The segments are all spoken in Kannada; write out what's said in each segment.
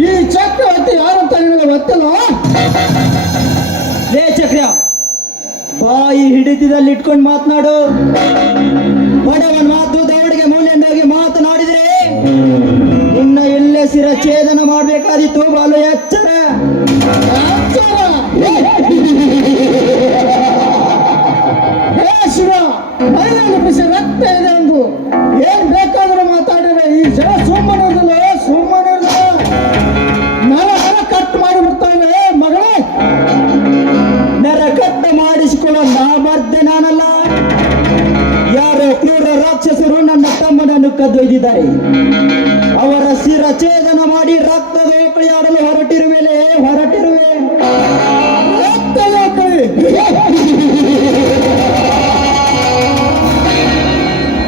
ಈ ಚಕ್ರವರ್ತಿ ಯಾರು ಅಂತ ನಿಮಗೆ ಗೊತ್ತಿಲ್ಲ ಲೇ ಚಕ್ರ, ಬಾಯಿ ಹಿಡಿತದಲ್ಲಿ ಇಟ್ಕೊಂಡು ಮಾತನಾಡು. ಬಡವನ ಮಾತು ದವಡಿಗೆ ಮೂಲೆಯನ್ನಾಗಿ ಮಾತನಾಡಿದ್ರೆ, ಇನ್ನ ಎಲ್ಲೇ ಸಿರ ಛೇದನ ಮಾಡಬೇಕಾದಿತ್ತು, ಬಾಲು ಎಚ್ಚರ ಕದ್ದೊಯ್ದಿದ್ದಾರೆ ಅವರ ಶಿರ ಛೇದನ ಮಾಡಿ ರಕ್ತದ ಓಕಳಿ ಹೊರಟಿರುವ ಹೊರಟಿರುವೆ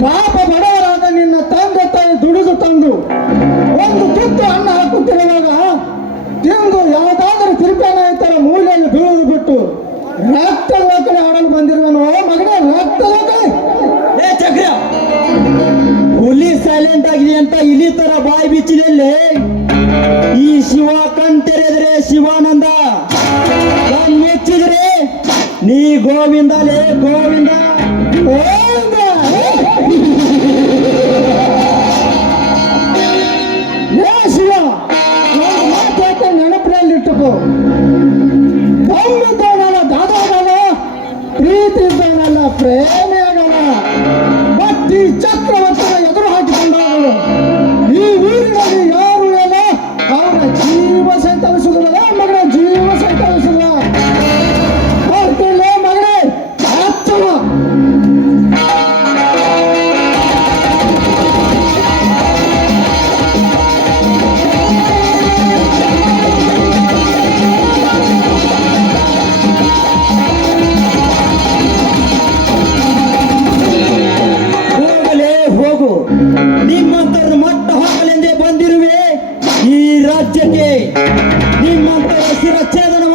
ಪಾಪ ಬಡವರಾದ ನಿನ್ನ ತಂದೆ ತಾಯಿ ದುಡಿದು ತಂದು ಒಂದು ತುತ್ತು ಅನ್ನ ಹಾಕುತ್ತಿರುವಾಗ ತಿಂದು ಯಾವುದಾದ್ರೂ ತಿರುಪೇನಾಯ್ತರ ಮೂಲೆಯಲ್ಲಿ ಬೀಳುವುದು ಬಿಟ್ಟು ರಕ್ತ ಕಡೆ ಆಡಲು ಬಂದಿರುವನು. ಮಗನೇ ರಕ್ತ ಏ ಚಕ್ರ ಸೈಲೆಂಟ್ ಆಗಿದೆ ಅಂತ ಇಲ್ಲಿ ತರ ಬಾಯಿ ಬಿಚ್ಚಿದಲ್ಲಿ ಈ ಶಿವ ಕಣ್ ತೆರೆದ್ರೆ ಶಿವಾನಂದ. ಕಣ್ ಮುಚ್ಚಿದ್ರೆ ನೀ ಗೋವಿಂದಲೇ ಗೋವಿಂದ. ಗೋವಿಂದ! ಶಿವ ಒಂದು ಮಾತು ನೆನಪಿನಲ್ಲಿ ಇಟ್ಟುಕೋ ನಿಮ್ಮಂತರ ಮಟ್ಟ ಹಾಕಲೆಂದೇ ಬಂದಿರುವೆ ಈ ರಾಜ್ಯಕ್ಕೆ. ನಿಮ್ಮಂತರ శిరచ్ఛేదనం